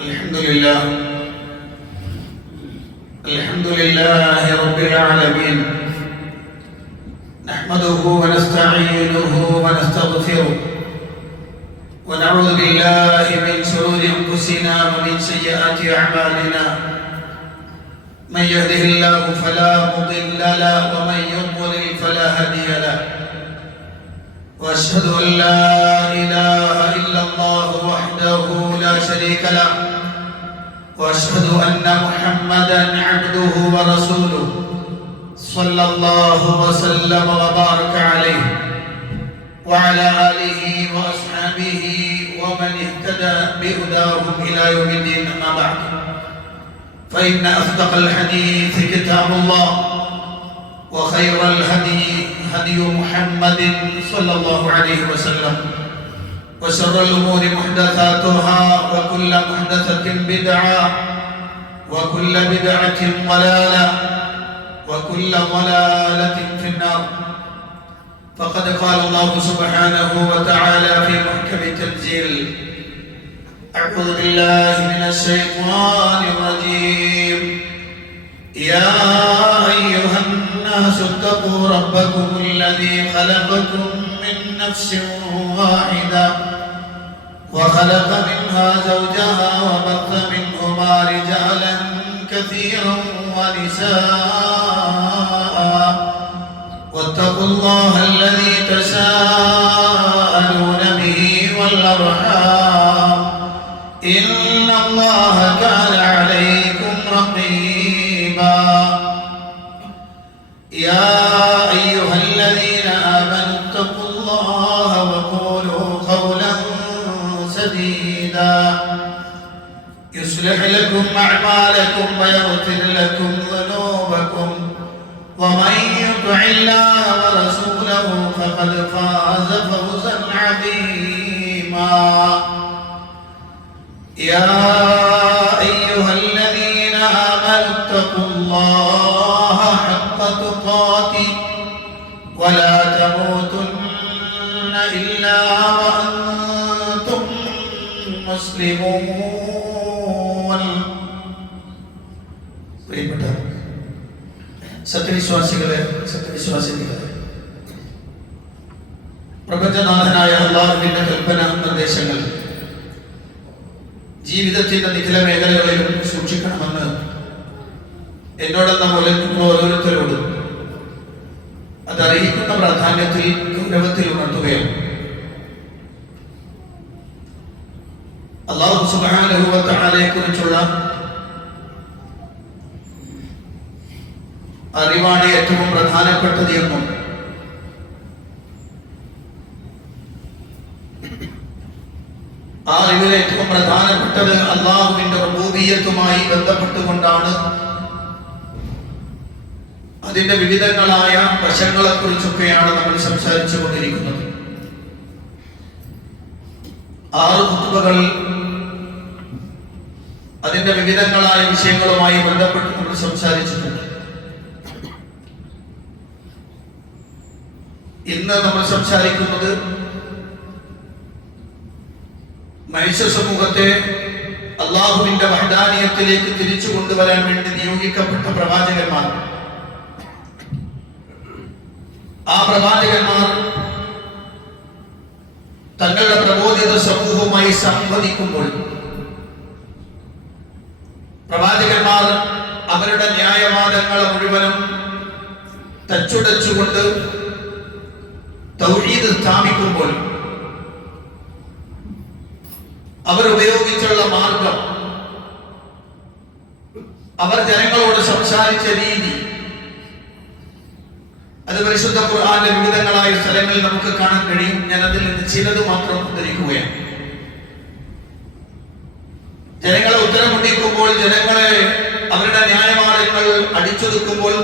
الحمد لله رب العالمين، نحمده ونستعينه ونستغفره ونعوذ بالله من شرور أنفسنا ومن سيئات أعمالنا، من يهده الله فلا مضل له ومن يضلل فلا هادي له، وأشهد أن لا إله إلا الله وحده لا شريك له، وأشهد أن محمدًا عبده ورسوله صلى الله وسلم وبارك عليه وعلى آله وأصحابه ومن اهتدى بهداهم إلى يوم الدين. أما بعد، فإن أصدق الحديث كتاب الله، وخير الهدي هدي محمد صلى الله عليه وسلم، وشر الأمور محدثاتها، وكل محدثة بدعة، وكل بدعة ضلالة، وكل ضلالة في النار. فقد قال الله سبحانه وتعالى في محكم التنزيل: أعوذ بالله من الشيطان الرجيم، يا أيها الناس اتقوا ربكم الذي خلقكم من نفس واحدة وخلق منها زوجها وبث منهما رجالا كثيرا ونساء، واتقوا الله الذي تساءلون به والأرحام، إن الله كان عليكم رقيبا. يا أيها الذين آمنوا اتقوا الله وقولوا قولا سديدا يصلح لكم أعمالكم ويغفر لكم ذنوبكم، ومن يطع الله ورسوله فقد فاز فوزا عظيما. يا أيها الذين آمنوا اتقوا الله حق تقاته ولا تموتن إلا وأنتم مسلمون. സത്യവിശ്വാസികളെ, സത്യവിശ്വാസിനികളെ, പ്രപഞ്ചനാഥനായ അല്ലാഹുവിന്റെ കൽപ്പന നിർദ്ദേശങ്ങൾ ജീവിതത്തിന്റെ നിഖില മേഖലകളിലും സൂക്ഷിക്കണമെന്ന് എന്നോടെന്ന പോലെ ഓരോരുത്തരോടും അതറിയിക്കുന്ന പ്രാധാന്യത്തിൽ ഗൗരവത്തിൽ ഉണർത്തുകയാണ്. അല്ലാഹു സുബ്ഹാനഹു വ തആലയെ കുറിച്ചുള്ള അറിവാണ് ഏറ്റവും പ്രധാനപ്പെട്ടത് എന്നും ആ അറിവിൽ ഏറ്റവും പ്രധാനപ്പെട്ടത് അല്ലാഹുവിന്റെ റബൂബിയ്യത്തുമായി ബന്ധപ്പെട്ടുകൊണ്ടാണ് അതിന്റെ വിവിധങ്ങളായ വശങ്ങളെ കുറിച്ചൊക്കെയാണ് നമ്മൾ സംസാരിച്ചു കൊണ്ടിരിക്കുന്നത്. 6 ഖുതുബകൾ അതിന്റെ വിവിധങ്ങളായ വിഷയങ്ങളുമായി ബന്ധപ്പെട്ട് നമ്മൾ സംസാരിച്ചിട്ടുണ്ട്. ഇന്ന് നമ്മൾ സംസാരിക്കുന്നത് മനുഷ്യ സമൂഹത്തെ അല്ലാഹുവിന്റെ വഹദാനിയത്തിലേക്ക് തിരിച്ചു കൊണ്ടുവരാൻ വേണ്ടി നിയോഗിക്കപ്പെട്ട പ്രവാചകന്മാർ. ആ പ്രവാചകന്മാർ തങ്ങളുടെ പ്രബോധിത സമൂഹവുമായി സംവദിക്കുമ്പോൾ പ്രവാചകന്മാർ അവരുടെ ന്യായവാദങ്ങളെ മുഴുവനും തച്ചുടച്ചുകൊണ്ട് തൗഹീദ് സ്ഥാപിക്കുമ്പോൾ അവർ ഉപയോഗിച്ചുള്ള മാർഗം, അവർ ജനങ്ങളോട് സംസാരിച്ച രീതി, അത് പരിശുദ്ധ ഖുർആനിലെ വിവിധങ്ങളായ സ്ഥലങ്ങളിൽ നമുക്ക് കാണാൻ കഴിയും. ഞാൻ അതിൽ നിന്ന് ചിലത് മാത്രം ഉദ്ധരിക്കുകയാണ്. ജനങ്ങളെ ഉത്തരമുട്ടിക്കുമ്പോൾ, ജനങ്ങളെ അവരുടെ ന്യായവാദങ്ങൾ അടിച്ചൊതുക്കുമ്പോൾ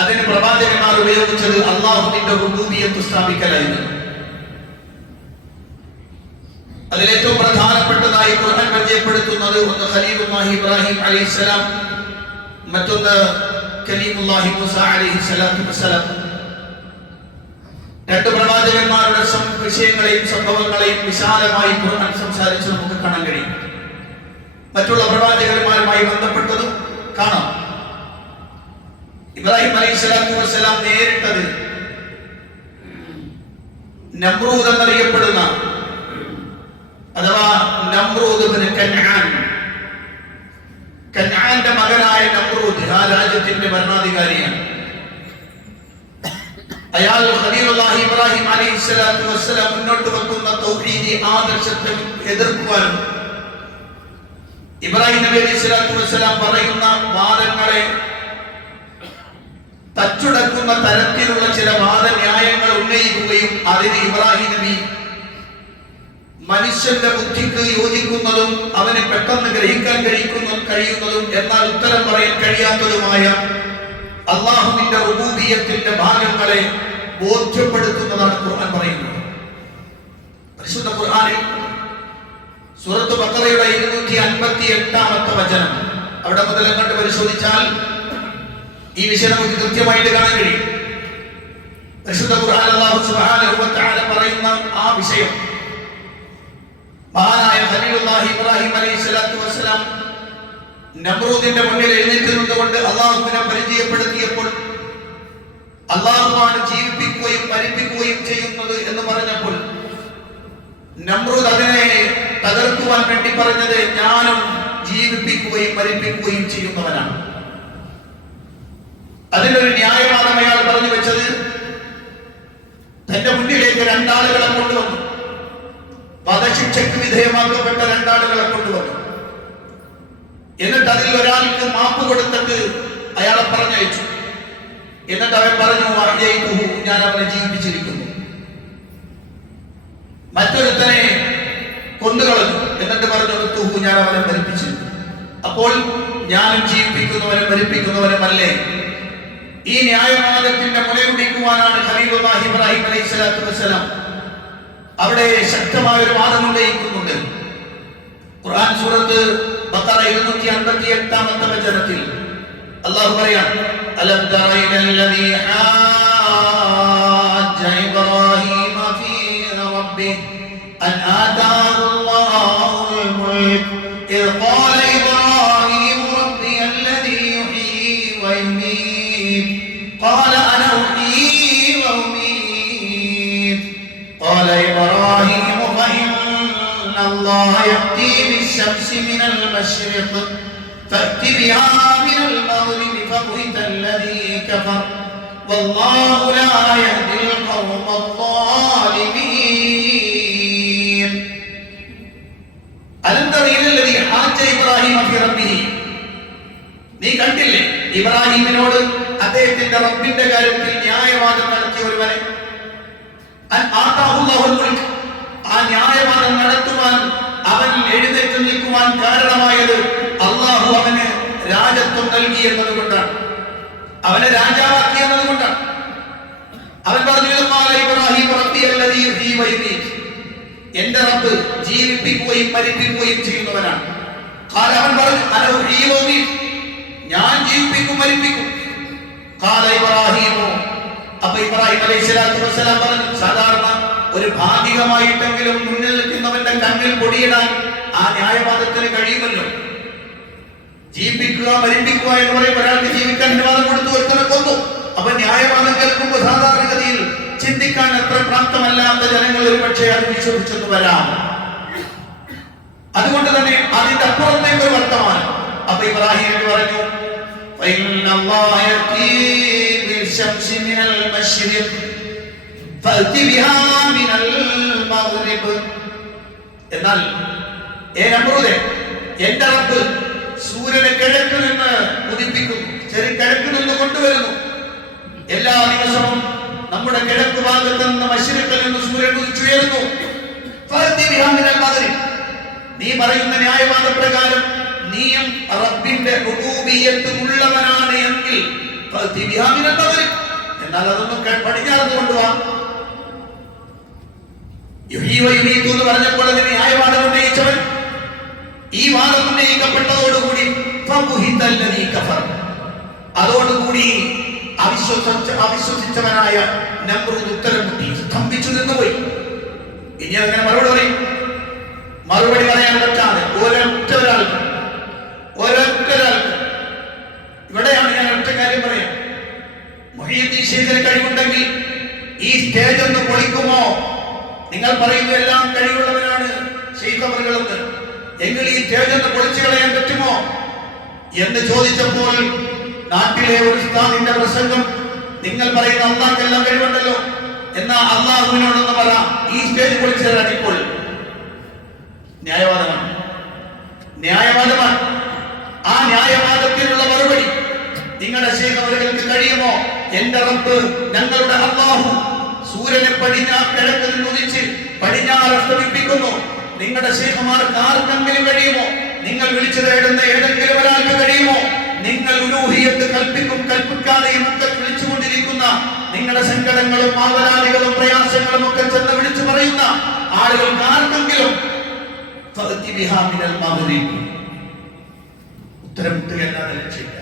അതിന് പ്രവാചകന്മാർ ഉപയോഗിച്ചത് അല്ലാഹുവിന്റെ റുബൂബിയ്യത്ത് സ്ഥാപിക്കലായിരുന്നു. അതിലേറ്റവും പ്രധാനപ്പെട്ടതായി ഖുർആൻ പരിചയപ്പെടുത്തുന്നത് ഒന്ന് ഖലീലുല്ലാഹി ഇബ്രാഹിം അലൈഹിസ്സലാം, മറ്റൊന്ന് കലീമുല്ലാഹി മൂസ അലൈഹിസ്സലാത്തു വസ്സലാം. രണ്ട് പ്രവാചകന്മാരുടെ വിഷയങ്ങളെയും സംഭവങ്ങളെയും വിശാലമായി ഖുർആൻ സംസാരിച്ച് നമുക്ക് കാണാൻ കഴിയും. മറ്റുള്ള പ്രവാചകന്മാരുമായി ബന്ധപ്പെട്ടതും കാണാം. ഇബ്രാഹിം അലൈഹിസ്സലാത്തു വസ്സലാം നേരിട്ടത് നമ്രൂദ് എന്നറിയപ്പെടുന്ന അഥവാ നമ്രൂദ് ഇബ്നു കൻആന്റെ മകനായ നമ്രൂദ് ആ രാജ്യത്തിന്റെ ഭരണാധികാരിയാണ്. അയാൾ ഖലീലുള്ളാഹി ഇബ്രാഹിം അലൈഹിസ്സലാത്തു വസ്സലാം മുന്നോട്ട് വെക്കുന്ന തൗഹീദി ആദർശത്തെ എതിർക്കുവാനും ഇബ്രാഹിം നബി അലൈഹിസ്സലാത്തു വസ്സലാം പറയുന്ന വാദങ്ങളെ തച്ചുടക്കുന്ന തരത്തിലുള്ള ചില വാദന്യായങ്ങൾ ഉന്നയിക്കുകയും അതിന് ഇബ്രാഹിം നബി മനുഷ്യന്റെ ബുദ്ധിക്ക് യോജിക്കുന്നതും അവന് പെട്ടെന്ന് ഗ്രഹിക്കാൻ കഴിയുന്നതും എന്നാൽ ഉത്തരം പറയാൻ കഴിയാത്തതുമായ അല്ലാഹുവിന്റെ റുബൂബിയ്യത്തിന്റെ ഭാഗങ്ങളെ ബോധ്യപ്പെടുത്തുന്നതാണ് ഖുർആൻ പറയുന്നത്. പരിശുദ്ധ ഖുർആനിൽ സൂറത്ത് ബഖറയുടെ 258-ാമത്തെ വചനം അവിടെ മുതൽ അങ്ങോട്ട് പരിശോധിച്ചാൽ ഈ വിഷയം നമുക്ക് കൃത്യമായിട്ട് കാണാൻ കഴിയും. പരിശുദ്ധ ഖുർആൻ അല്ലാഹു സുബ്ഹാനഹു വ തആല പറയുന്ന ആ വിഷയം മഹാനായ ഖലീലുള്ളാഹി ഇബ്രാഹിം അലൈഹിസ്സലാത്തു വസ്സലാം നമ്രൂദിന്റെ മുന്നിൽ എഴുന്നേറ്റ് നിന്നുകൊണ്ട് അല്ലാഹുവിനെ പരിചയപ്പെടുത്തിയപ്പോൾ അല്ലാഹുവാണ് ജീവിപ്പിക്കുകയും മരിപ്പിക്കുകയും ചെയ്യുന്നത് എന്ന് പറഞ്ഞപ്പോൾ നമ്രൂദ് അതിനെ തകർക്കുവാൻ വേണ്ടി പറഞ്ഞത് ഞാനും ജീവിപ്പിക്കുകയും മരിപ്പിക്കുകയും ചെയ്യുന്നവനാണ്. അതിലൊരു ന്യായവാദം അയാൾ പറഞ്ഞു വെച്ചത് തന്റെ മുന്നിലേക്ക് രണ്ടാളുകളെ കൊണ്ടുവന്നു, വധശിക്ഷയ്ക്ക് വിധേയമാക്കപ്പെട്ട രണ്ടാളുകളെ കൊണ്ടുവന്നു. എന്നിട്ട് അതിൽ ഒരാൾക്ക് മാപ്പ് കൊടുത്തിട്ട് അയാളെ പറഞ്ഞയച്ചു. എന്നിട്ട് അവൻ പറഞ്ഞു ഞാൻ അവനെ ജീവിപ്പിച്ചിരിക്കുന്നു. മറ്റൊരുത്തനെ കൊന്നുകളഞ്ഞു. എന്നിട്ട് പറഞ്ഞു ഞാൻ അവനെ മരിപ്പിച്ചിരിക്കുന്നു. അപ്പോൾ ഞാനും ജീവിപ്പിക്കുന്നവനും മരിപ്പിക്കുന്നവനുമല്ലേ? ഈ ന്യായവാദത്തിന്റെ മുലയുടിക്കുവാനാണ് ഖലീലുള്ളാഹി ഇബ്രാഹിം അലൈഹിസ്സലാത്തു വസ്സലാം അവിടെ ശക്തമായ ഒരു വാദം ഉന്നയിക്കുന്നുണ്ട്. ഖുർആൻ സൂറത്ത് ബഖറ 258-ാമത്തെ വചനത്തിൽ അല്ലാഹു പറയാണ് അലം തറ ഇലല്ലദീ ഹാജ്ജ ഇബ്രാഹീമ ഫീ റബ്ബിഹി അൻ ആതാഹു അല്ലാഹുൽ മുൽക് ഇദ് ഖാല ഇബ്രാഹീം റബ്ബിയല്ലദീ യുഹ്യീ വയുമീത് ഖാല അന ഉഹ്യീ വഉമീത് ഖാല ഇബ്രാഹീം ഫഇന്ന അല്ലാഹ യഅതി ബിശ്ശംസി മിനൽ മശ്രിഖ് فأت بها من المغرب فبهت الذي كفر والله لا يهدي القوم الظالمين ألم تر إلى الذي حاج إبراهيم في ربه നീ കണ്ടില്ലേ ഇബ്രാഹിമിനോട് അദ്ദേഹത്തിന്റെ റബ്ബിന്റെ കാര്യത്തിൽ ന്യായവാദം നടത്തിയ ഒരുവനെ ആ ന്യായവാദം നടത്തുവാൻ അവൻ എഴുന്നേറ്റ് നിൽക്കുവാൻ കാരണമായത് അല്ലാഹു അവന് രാജത്വം നൽകി എന്നതുകൊണ്ടാണ്, അവനെ രാജാവാക്കി എന്നതുകൊണ്ടാണ്. അവൻ പറഞ്ഞു ഇബ്രാഹിം റബ്ബിയല്ലദീ യുഹ്യീ വയുമീത്, എന്റെ റബ്ബ് ജീവിപ്പിക്കുകയും മരിപ്പിക്കുകയും ചെയ്യുന്നവനാണ്. ഖാല അവൻ പറഞ്ഞു അന ഉഹ്യീ വയുമീത്, ഞാൻ ജീവിപ്പിക്കും മരിപ്പിക്കും. ഖാല ഇബ്രാഹിമു, അപ്പോൾ ഇബ്രാഹിം അലൈഹിസ്സലാത്തു വസ്സലാം പറഞ്ഞു സാധാരണ ഒരു ഭാഗികമായിട്ടെങ്കിലും മുന്നിൽ നിൽക്കുന്നവന്റെ കണ്ണിൽ പൊടിയിടാൻ ആ ന്യായവാദത്തിന് കഴിയുമല്ലോ. ജീവിപ്പിക്കുക മരിപ്പിക്കുക എന്ന് പറയുമ്പോൾ ഒരാൾക്ക് ജീവിക്കാൻ അനുവാദം കൊടുത്തു, ഒരുത്തനെ കൊന്നു. അപ്പൊ ന്യായവാദം കേൾക്കുമ്പോൾ സാധാരണഗതിയിൽ ചിന്തിക്കാൻ എത്ര പ്രാപ്തമല്ലാത്ത ജനങ്ങൾ ഒരു പക്ഷേ അത് വിശ്വസിച്ചെന്ന് വരാം. അതുകൊണ്ട് തന്നെ അതിന്റെ അപ്പുറത്തേക്ക് ഒരു വർത്തമാനം. അപ്പൊ ഇബ്രാഹിം പറഞ്ഞു എന്നാൽ എന്റെ റബ്ബ് സൂര്യനെ കിഴക്ക് നിന്ന് ഉദിപ്പിക്കുന്നു, കിഴക്ക് നിന്ന് കൊണ്ടുവരുന്നു. എല്ലാ ദിവസവും നമ്മുടെ കിഴക്ക് ഭാഗത്ത് നിന്ന് മശ്രിഖിൽ നിന്ന് സൂര്യൻ ഉദിച്ചുയരുന്നു. നീ പറയുന്ന ന്യായവാദ പ്രകാരം നീയും റബ്ബിന്റെ റുബൂബിയ്യത്ത് ഉള്ളവനാണ് എങ്കിൽ എന്നാൽ അതൊന്നും പടിഞ്ഞാറ് കൊണ്ടുപോവാ. എന്ന് പറഞ്ഞപ്പോൾ അതിന് ന്യായവാദം ഉന്നയിച്ചവൻ ഈ വാദം ഉന്നയിക്കപ്പെട്ടതോടുകൂടി അതോടുകൂടി അവിശ്വസിച്ചവനായ നമ്രൂദ് ഉത്തരം മുട്ടി സ്തംഭിച്ചു നിന്നുപോയി. ഇനി അങ്ങനെ മറുപടി പറയും? മറുപടി പറയാൻ പറ്റാതെ ഒരൊറ്റ ഒരാൾക്ക് ഇവിടെയാണ് ഞാൻ ഒറ്റ കാര്യം പറയാം. മുഹീദ്ദീൻ ശൈഖിന് കഴിവുണ്ടെങ്കിൽ ഈ സ്റ്റേജ് ഒന്ന് പൊളിക്കുമോ? നിങ്ങൾ പറയുന്നു എല്ലാം കഴിവുള്ളവരാണ് ശൈഖ് അവറുകളെന്ന്, എങ്കിൽ ഈ സ്റ്റേജ് ഒന്ന് പൊളിച്ചു കളയാൻ പറ്റുമോ എന്ന് ചോദിച്ചപ്പോൾ നാട്ടിലെ ഒരു ഉസ്താദിന്റെ പ്രസംഗം, നിങ്ങൾ പറയുന്ന അള്ളാഹ്ക്കെല്ലാം കഴിവുണ്ടല്ലോ, എന്നാ അള്ളാഹുവിനോടൊന്ന് പറ ഈ സ്റ്റേജ് പൊളിച്ചു തരാൻ. ഇപ്പോൾ ന്യായവാദമാണ്. ആ ന്യായവാദത്തിനുള്ള മറുപടി നിങ്ങളുടെ ശൈഖ് അവറുകൾക്ക് കഴിയുമോ? എന്റെ റബ്ബ്, ഞങ്ങളുടെ അല്ലാഹു സൂര്യനെ കിഴക്ക് നിന്ന് ഉദിച്ച് പടിഞ്ഞാറ് അസ്തമിപ്പിക്കുന്നു. നിങ്ങളുടെ ശൈഖുമാർക്ക് ആർക്കെങ്കിലും കഴിയുമോ? നിങ്ങൾ വിളിച്ചു തേടുന്ന ഏതെങ്കിലും ഒരാൾക്ക് കഴിയുമോ? നിങ്ങൾ ഉലൂഹിയത്ത് കൽപ്പിക്കാതെയും ഒക്കെ വിളിച്ചുകൊണ്ടിരിക്കുന്ന, നിങ്ങളുടെ സങ്കടങ്ങളും ആവലാദികളും പ്രയാസങ്ങളും ഒക്കെ ചെന്ന് വിളിച്ചു പറയുന്ന ആളുകൾക്ക് ആർക്കെങ്കിലും ഉത്തരം മുട്ടുകയല്ലാതെ രക്ഷയില്ല.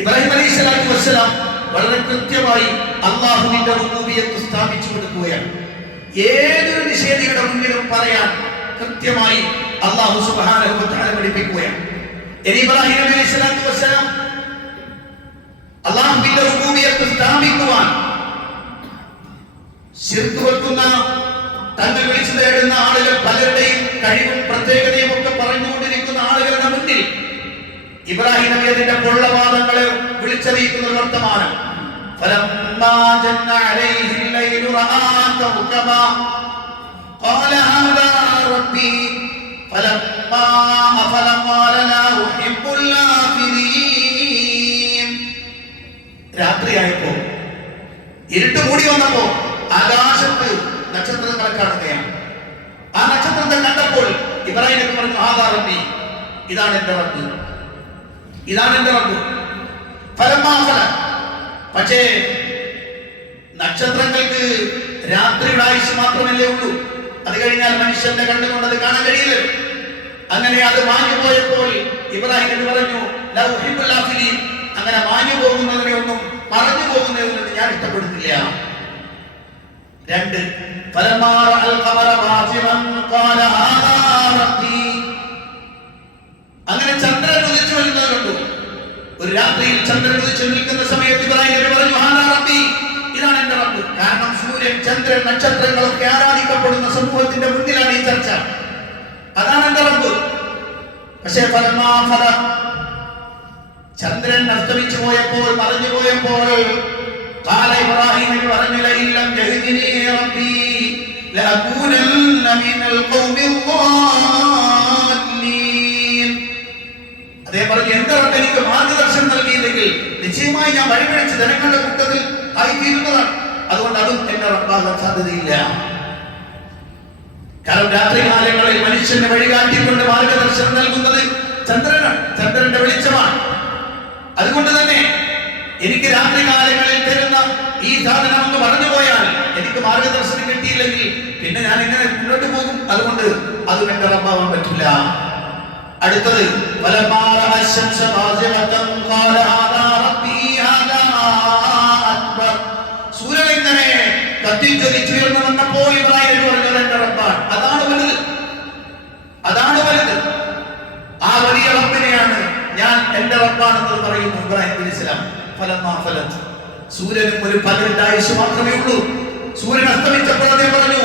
ഇബ്രാഹിം അലൈഹിസ്സലാത്തു വസ്സലാം വളരെ കൃത്യമായി അല്ലാഹുവിന്റെ റുബൂബിയത്ത് സ്ഥാപിച്ചു കൊടുക്കുകയാണ്. ഏതൊരു നിഷേധിയുടെ മുന്നിലും പറയാൻ കൃത്യമായി അല്ലാഹു സുബ്ഹാനഹു വ തആല പഠിപ്പിക്കുകയാണ്. ഇബ്രാഹിം അലൈഹിസ്സലാത്തു വസ്സലാം അല്ലാഹുവിന്റെ റുബൂബിയത്ത് സ്ഥാപിക്കുവാൻ ശിർക്ക് വെക്കുന്ന, തങ്ങൾ വിളിച്ചു തേടുന്ന ആളുകൾ പലരുടെയും കഴിവും പ്രത്യേകതയും ഒക്കെ പറഞ്ഞുകൊണ്ടിരിക്കുന്ന ആളുകളുടെ മുന്നിൽ ഇബ്രാഹിം നബി അതിന്റെ പൊള്ളവാദങ്ങളെ വിളിച്ചറിയിക്കുന്ന ഒരു വർത്തമാനം. فلما جن عليه الليل رأى كوكبا قال هذا ربي فلما أفل قال لا أحب الآفلين. രാത്രിയായപ്പോൾ ഇരുട്ട് മൂടി വന്നപ്പോൾ ആകാശത്ത് നക്ഷത്രങ്ങളെ കാണുകയാണ്. ആ നക്ഷത്രത്തെ കണ്ടപ്പോൾ ഇബ്രാഹിം നബി പറഞ്ഞു, ഹാദാ റബ്ബി, ഇതാണ് എന്റെ റബ്ബ്, ഇതാണ് എന്റെ റബ്ബ്. പക്ഷേ നക്ഷത്രങ്ങൾക്ക് രാത്രിയുടെ ആയുസ് മാത്രമല്ലേ ഉള്ളൂ, അത് കഴിഞ്ഞാൽ മനുഷ്യന്റെ കണ്ണുകൊണ്ട് അത് കാണാൻ കഴിയില്ല. അങ്ങനെ അത് മാഞ്ഞു പോയപ്പോൾ ഇബ്രാഹിം നബി പറഞ്ഞു, ലാ ഉഹിബ്ബുൽ ആഫിലീൻ, അങ്ങനെ മാഞ്ഞു പോകുന്നതിനെ ഒന്നും മറഞ്ഞു പോകുന്നതിനൊന്നും ഞാൻ ഇഷ്ടപ്പെടുന്നില്ല. 2 അങ്ങനെ ചന്ദ്രൻ ഉദിച്ചു വരുന്നത് കണ്ടു. ഒരു രാത്രിയിൽ ചന്ദ്രൻ ഉദിച്ചു നിൽക്കുന്ന സമയത്ത് ഇബ്രാഹിം നബി പറഞ്ഞു, ഹാദാ റബ്ബി, ഇതാണ് എന്റെ റബ്ബ്. കാരണം സൂര്യൻ, ചന്ദ്രൻ, നക്ഷത്രങ്ങളൊക്കെ ആരാധിക്കപ്പെടുന്ന സമൂഹത്തിന്റെ മുന്നിലാണ് ഈ ചർച്ച. അതാണ് എന്റെ റബ്ബ്. പക്ഷേ ചന്ദ്രൻ അസ്തമിച്ചു പോയപ്പോൾ, മറഞ്ഞു പോയപ്പോൾ ഇബ്രാഹിം നബി പറഞ്ഞു, ലഇല്ലം യഹ്ദിനി റബ്ബി ലഅകൂനന്ന മിനൽ ഖൗമിൽ ളാലിൻ. അദ്ദേഹം പറഞ്ഞു, എന്റെ റബ്ബ് എനിക്ക് മാർഗദർശനം നൽകിയില്ലെങ്കിൽ നിശ്ചയമായി ഞാൻ വഴിപിഴച്ച് ജനങ്ങളുടെ കൂട്ടത്തിൽ ആയിത്തീരുന്നതാണ്. അതുകൊണ്ട് അതും എന്റെ റബ്ബാകാൻ സാധ്യതയില്ല. കാരണം രാത്രികാലങ്ങളിൽ മനുഷ്യനെ വഴികാട്ടിക്കൊണ്ട് മാർഗദർശനം നൽകുന്നത് ചന്ദ്രനാണ്, ചന്ദ്രന്റെ വെളിച്ചമാണ്. അതുകൊണ്ട് തന്നെ എനിക്ക് രാത്രികാലങ്ങളിൽ തരുന്ന ഈ സാധനം ഒന്ന് പറഞ്ഞു പോയാൽ, എനിക്ക് മാർഗദർശനം കിട്ടിയില്ലെങ്കിൽ പിന്നെ ഞാൻ എങ്ങനെ മുന്നോട്ട് പോകും? അതുകൊണ്ട് അതും എന്റെ റബ്ബാവാൻ പറ്റില്ല. അടുത്തത് സൂര്യൻ ഇങ്ങനെ കത്തിച്ചൊലിച്ചുയർന്നു വന്നപ്പോൾ ഇബ്രാഹിം പറഞ്ഞത് എന്റെ റബ്ബാണ്. അതാണ് വലുത്, അതാണ് വലുത്. ആ വലിയ റബ്ബിനെയാണ് ഞാൻ എന്റെ റബ്ബാണെന്ന് പറയുന്നു ഇബ്രാഹിം അലൈഹിസ്സലാം. സൂര്യനും ഒരു പകലിന്റെ ആയുസ് മാത്രമേ ഉള്ളൂ. സൂര്യൻ അസ്തമിച്ചപ്പോൾ അദ്ദേഹം പറഞ്ഞു,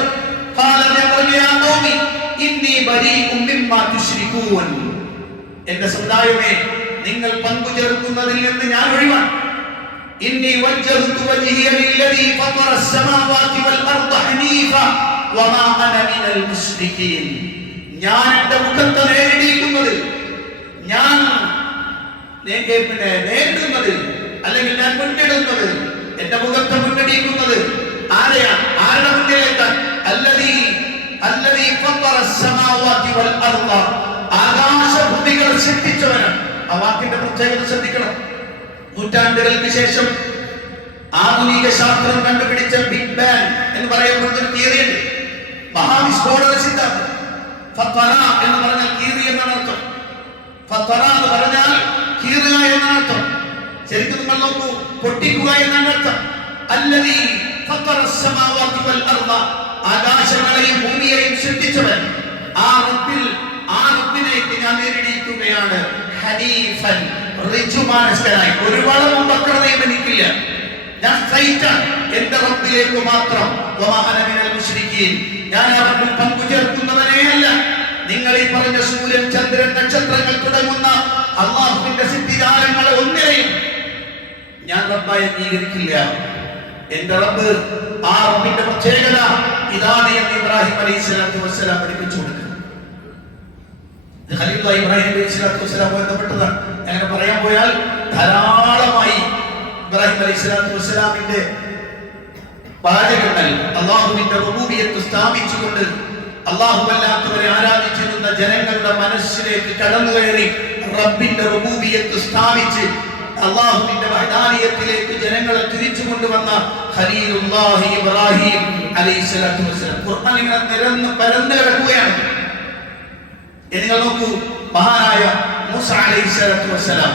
എന്റെ സമുദായമേ, നിങ്ങൾ പങ്കു ചേർക്കുന്നതിൽ നിന്ന് ഞാൻ ഒഴിവാണ്. ഞാൻ എന്റെ മുഖത്തെ നേരിടുന്നത്, ഞാൻ നേരിടുന്നത്, അല്ലെങ്കിൽ ഞാൻ മുന്നിടുന്നത്, എന്റെ മുഖത്തെ മുന്നടിക്കുന്നത് ആരെയാണ്? ആരുടെ മുന്നിലേക്ക്? ആകാശഭൂമികൾ സൃഷ്ടിച്ചവനാണ്. ആ വാക്കിന്റെ പ്രത്യേകത ശ്രദ്ധിക്കണം. നൂറ്റാണ്ടുകൾക്ക് ശേഷം ആധുനിക ശാസ്ത്രം കണ്ടുപിടിച്ച ബിഗ് ബാങ് എന്ന് പറയപ്പെടുന്ന ഒരു തിയറിയുണ്ട്, മഹാവിസ്ഫോടന സിദ്ധാന്തം. ഫത്വറ എന്ന് പറഞ്ഞാൽ കീറി എന്നാണ് അർത്ഥം. ഫത്വറ എന്ന് പറഞ്ഞാൽ കീറുക എന്നാണ് അർത്ഥം. ശരിക്കും നിങ്ങൾ നോക്കൂ, പൊട്ടിക്കുക എന്നാണ് അർത്ഥം. അല്ലദീ ഫത്തറസ് സമാവാതി വൽ അർദ, ആകാശങ്ങളെയും ഭൂമിയെയും സൃഷ്ടിച്ചവൻ. ആ റബ്ബിലേക്ക് ഞാൻ നേരിടിയിരിക്കുകയാണ്. ഹനീഫൻ, ഋജുമാനസ്കനായി, ഒരു വളവും വക്രതയും എനിക്കില്ല. ഞാൻ സ്ട്രൈറ്റാണ്, എന്റെ റബ്ബിലേക്ക് മാത്രം. വമാ അന മിനൽ മുശ്രിക്കീൻ, ഞാൻ ആ റബ്ബിൽ പങ്കുചേർക്കുന്നവനേ അല്ല. നിങ്ങൾ ഈ പറഞ്ഞ സൂര്യൻ, ചന്ദ്രൻ, നക്ഷത്രങ്ങൾ തുടങ്ങുന്ന അല്ലാഹുവിന്റെ സിദ്ധിജാലങ്ങളെ ഒന്നിനെയും ഞാൻ റബ്ബായി അംഗീകരിക്കില്ല. എന്റെ റബ്ബ്, ആ റബ്ബിന്റെ പ്രത്യേകത ഇതാണ് എന്ന് ഇബ്രാഹിം അലൈഹിസ്സലാത്തു വസ്സലാം പഠിപ്പിച്ചു കൊടുക്കുന്നു. ഖലീലുല്ലാഹി ഇബ്രാഹിം അലൈഹിസ്സലാത്തു വസ്സലാം ബന്ധപ്പെട്ടതാണ്. അങ്ങനെ പറയാൻ പോയാൽ ധാരാളമായി ഇബ്രാഹിം അലൈഹിസ്സലാത്തു വസ്സലാമിന്റെ വാചകങ്ങൾ അല്ലാഹുവിന്റെ റുബൂബിയത്ത് സ്ഥാപിച്ചുകൊണ്ട് അല്ലാഹുവല്ലാത്തവരെ ആരാധിച്ചിരുന്ന ജനങ്ങളുടെ മനസ്സിലേക്ക് കടന്നു കയറി റബ്ബിന്റെ റുബൂബിയത്ത് സ്ഥാപിച്ച് അല്ലാഹുവിന്റെ വഹദാനിയത്തിലേക്ക് ജനങ്ങളെ തിരിച്ചു കൊണ്ടുവന്ന ഖലീലുല്ലാഹി ഇബ്രാഹിം അലൈഹിസ്സലാത്തു വസ്സലാം. ഖുർആൻ ഇങ്ങനെ നിരന്ന് പരന്നു കിടക്കുകയാണ്. നിങ്ങൾ നോക്കൂ, മഹാനായ മൂസ അലൈഹിസ്സലാത്തു വസ്സലാം,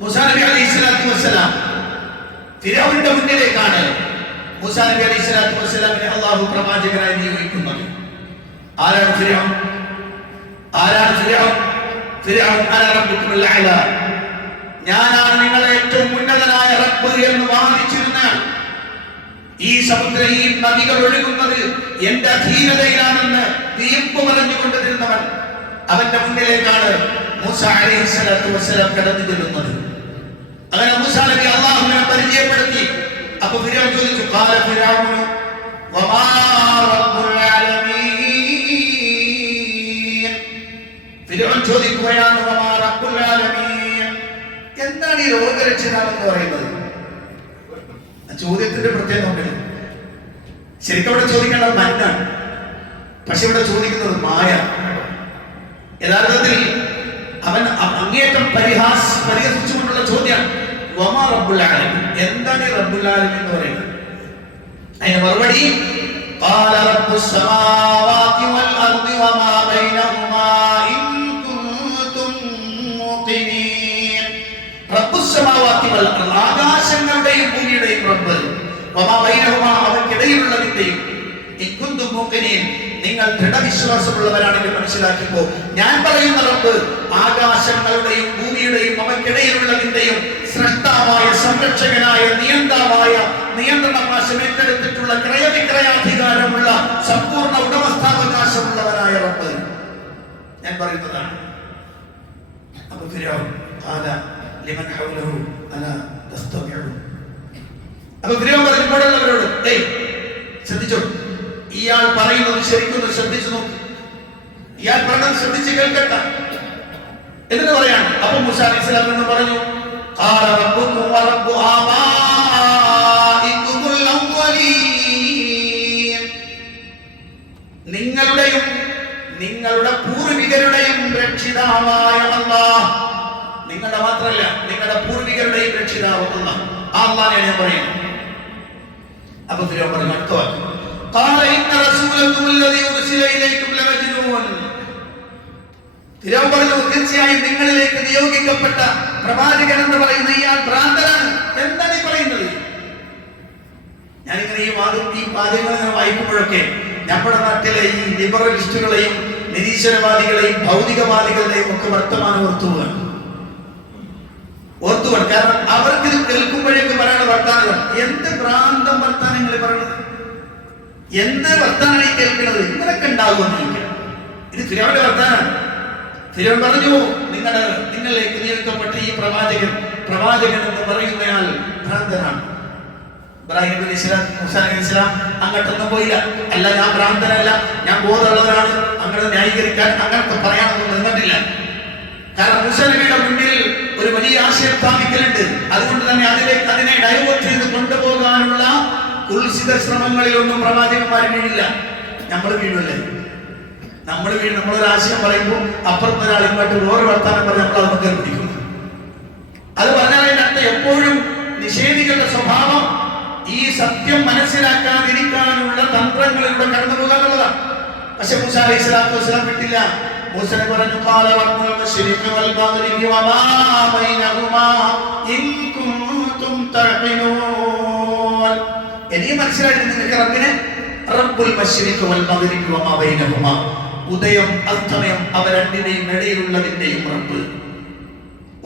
മൂസാ നബി അലൈഹിസ്സലാത്തു വസ്സലാം ഫിർഔന്റെ മുന്നിലേക്കാണ് മൂസാ നബി അലൈഹിസ്സലാത്തു വസ്സലാമിനെ അല്ലാഹു പ്രവാചകനായി നിയോഗിക്കുന്നത്. ആരാണ് ഫിർഔൻ? ഫിർഔൻ അന റബ്ബുക്കുൽ അഅല, ഞാനാണ് നിങ്ങളെ ഏറ്റവും ഉന്നതനായ റബ്ബ് എന്ന് വാദിച്ചിരുന്ന, ഈ സമുദ്രം, ഈ നദികൾ ഒഴുകുന്നത് എന്റെ അധീനതയിലാണെന്ന് തീർപ്പ് പറഞ്ഞുകൊണ്ടിരുന്നവൻ, അവന്റെ മുന്നിലേക്കാണ് മൂസാ അലൈഹിസ്സലാത്തു വസ്സലാം കടന്നു ചെല്ലുന്നത്. അങ്ങനെ മൂസാ നബി അല്ലാഹുവിനെ പരിചയപ്പെടുത്തി. അപ്പൊ ഫിർഔൻ ചോദിച്ചു, ഖാല ഫിർഔനു വമാ റബ്ബുൽ ആലമീൻ. ഫിർഔൻ ചോദിക്കുകയാണ്, വമാ റബ്ബുൽ ആലമീൻ, എന്താണ് ഈ ലോകരക്ഷിതാവെന്ന് പറയുന്നത്? ചോദ്യത്തിന്റെ പ്രത്യേകത ശരിക്കും അവിടെ ചോദിക്കേണ്ടത് മന്നാണ്, പക്ഷെ ഇവിടെ ചോദിക്കുന്നത് മായ. യഥാർത്ഥത്തിൽ അവൻ അങ്ങേറ്റം പരിഹസിച്ചുകൊണ്ടുള്ള ചോദ്യം, വമാ റബ്ബുൽ ആലമീൻ, എന്താണ് ഈ റബ്ബുൽ ആലമീൻ എന്ന് പറയുന്നത്? അതിന്റെ മറുപടി, ഖാല റബ്ബുസ് സമാവാതി വൽ അർദി വമാ ബൈനഹുമാ ഇൻ കുൻതും മൂഖിനീൻ. റബ്ബുസ് സമാവാതി വൽ അർദി, ആകാശങ്ങളുടെയും ഭൂമിയുടെയും റബ്ബ്, വമാ ബൈനഹുമാ, അവയ്ക്കിടയിലുള്ളതിന്റെയും, ഇൻ കുൻതും മൂഖിനീൻ, നിങ്ങൾ ദൃഢവിശ്വാസമുള്ളവരാണെങ്കിൽ മനസ്സിലാക്കിക്കോ, ഞാൻ പറയുന്ന റബ്ബ് ആകാശങ്ങളുടെയും ഭൂമിയുടെയും അവയ്ക്കിടയിലുള്ളതിന്റെയും സൃഷ്ടാവായ, സംരക്ഷകനായ, നിയന്ത്രണാവകാശം ഏറ്റെടുത്തിട്ടുള്ള, ക്രയവിക്രയാധികാരമുള്ള, സമ്പൂർണ്ണ ഉടമസ്ഥാവകാശമുള്ളവനായ റബ്ബ് ഞാൻ പറയുന്നതാണ്. അപ്പൊ ഫിർഔൻ ഖാല ലിമൻ ഹൗലഹു അലാ തസ്തമിഉ. അപ്പൊ ഫിർഔൻ പറഞ്ഞു ഇവിടെയുള്ളവരോട്, ശ്രദ്ധിച്ചോ, ഇയാൾ പറയുന്നത് ശരിക്കും ശ്രദ്ധിച്ചു നോക്ക്, ഇയാൾ പറയുന്നത് ശ്രദ്ധിച്ച് കേൾക്കട്ടെ എന്നിട്ട് പറയാണ്. അപ്പൊ മൂസാ അലൈഹിസ്സലാം എന്ന് പറഞ്ഞു, ഖാല റബ്ബുക്കും വറബ്ബു ആബാഇകുമുൽ അവ്വലീൻ, നിങ്ങളുടെയും നിങ്ങളുടെ പൂർവികരുടെയും രക്ഷിതാവായ അല്ലാഹ്, നിങ്ങളുടെ മാത്രമല്ല നിങ്ങളുടെ പൂർവികരുടെയും രക്ഷിതാവ് അല്ലാഹ്, ആ അല്ലാഹനെ ഞാൻ പറയുന്നു. അപ്പൊ ഫിർഔൻ പറഞ്ഞു അടുത്ത വാക്ക്, ഖാല ഇന്ന റസൂലക്കും അല്ലദീ ഉർസില ഇലൈക്കും ലമജ്നൂൻ. ഫിർഔൻ പറഞ്ഞു, തീർച്ചയായും നിങ്ങളിലേക്ക് നിയോഗിക്കപ്പെട്ട പ്രവാചകൻ എന്ന് പറയുന്ന ഇയാൾ ഭ്രാന്തനാണ്. എന്താണ് ഈ പറയുന്നത്? ഞാനിങ്ങനെ ഈ വാദങ്ങൾ ഇങ്ങനെ വായിക്കുമ്പോഴൊക്കെ നമ്മുടെ നാട്ടിലെ ഈ ലിബറലിസ്റ്റുകളെയും നിരീശ്വരവാദികളെയും ഭൗതികവാദികളുടെയും ഒക്കെ വർത്തമാനം ഓർത്തുപോകാൻ. കാരണം അവർക്ക് ഇത് കേൾക്കുമ്പോഴേക്ക് പറയുന്ന വർത്താനം, എന്ത് ഭ്രാന്തം വർത്താനങ്ങൾ പറയുന്നത്, എന്ത് വർത്താനാണ് ഈ കേൾക്കുന്നത്, ഇങ്ങനൊക്കെ ഉണ്ടാകുമെന്ന്. ഇത് ഫിർഔന്റെ വർത്താനാണ്. ഫിർഔൻ പറഞ്ഞു, നിങ്ങളിലേക്ക് നിയോഗിക്കപ്പെട്ട ഈ പ്രവാചകൻ എന്ന് പറയുന്നയാൾ ഭ്രാന്തനാണ്. ഇബ്രാഹിം അലൈഹിസ്സലാം, മൂസാ അലൈഹിസ്സലാം അങ്ങോട്ടൊന്നും പോയില്ല. അല്ല, ഞാൻ ഭ്രാന്തനല്ല, ഞാൻ ബോധമുള്ളവരാണ്, അങ്ങനെ ന്യായീകരിക്കാൻ അങ്ങനത്തെ പറയാനൊന്നും നിന്നിട്ടില്ല. കാരണം മൂസാ നബിയുടെ മുന്നിൽ ഒരു വലിയ ആശയം സ്ഥാപിക്കലുണ്ട്. അതുകൊണ്ട് തന്നെ അതിനെ ഡൈവേർട്ട് ചെയ്ത് കൊണ്ടുപോകാനുള്ള കുൽസിത ശ്രമങ്ങളിലൊന്നും പ്രവാചകന്മാർ വീഴില്ല. നമ്മൾ വീഴല്ലേ? നമ്മളൊരു ആശയം പറയുമ്പോൾ അപ്പുറത്ത് ഒരാൾ ഇങ്ങോട്ട് വേറെ വർത്താനം പറഞ്ഞ് നമ്മൾ അത് മുഖേന പിടിക്കും. അത് പറഞ്ഞാൽ അതിനകത്ത് എപ്പോഴും നിഷേധികളുടെ സ്വഭാവം ഈ സത്യം മനസ്സിലാക്കാതിരിക്കാനുള്ള തന്ത്രങ്ങളിലൂടെ കടന്നു പോകാനുള്ളതാണ്. പക്ഷെ മൂസാ അലൈഹിസ്സലാത്തു വസ്സലാം വിട്ടില്ല. മൂസ പറഞ്ഞു ഖാല റബ്ബുൽ മശ്രിഖി വൽ മഗ്രിബി വമാ ബൈനഹുമാ ഇൻ കുൻതും തഅഖിലൂൻ. ഇനി മനസ്സിലായി നിങ്ങൾക്ക് റബ്ബിനെ? റബ്ബുൽ മശ്രിഖി വൽ മഗ്രിബി വമാ ബൈനഹുമാ, ഉദയം അസ്തമയം അവ രണ്ടിന്റെയും ഇടയിലുള്ളതിന്റെയും റബ്ബ്.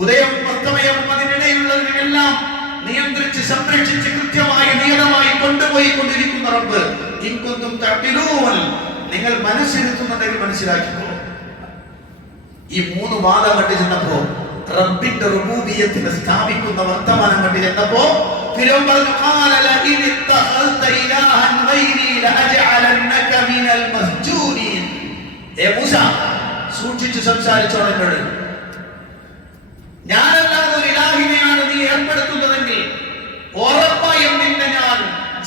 ഉദയം അസ്തമയം അതിനിടയിലുള്ളതിനെല്ലാം നിയന്ത്രിച്ച് സംരക്ഷിച്ച് കൃത്യമായി നിയതമായി കൊണ്ടുപോയി കൊണ്ടിരിക്കുന്ന റബ്ബ്. ഇൻ കുൻതും തഅഖിലൂൻ, നിങ്ങൾ മനസ്സിരുത്തുന്നുണ്ടെങ്കിൽ മനസ്സിലാക്കിക്കോ. ഈ മൂന്ന് വാദം കണ്ടു ചെന്നപ്പോ, റബ്ബിന്റെ റുബൂബിയത്തിനെ സ്ഥാപിക്കുന്ന വർത്തമാനം കണ്ടു ചെന്നപ്പോ ഫിർഔൻ പറഞ്ഞു ഖാല ലഇൻ ഇത്തഖൽത ഇലാഹൻ ഗൈരി ലഅജഅലന്നക മിനൽ മസ്ജൂനീൻ. ഏ മൂസ, സൂക്ഷിച്ചു സംസാരിച്ചോളെന്നോട്. ഞാനല്ലാതെ ഒരു ഇലാഹിനെയാണ് നീ ഏർപ്പെടുത്തുന്നതെങ്കിൽ ഉറപ്പായും നിന്നെ ഞാൻ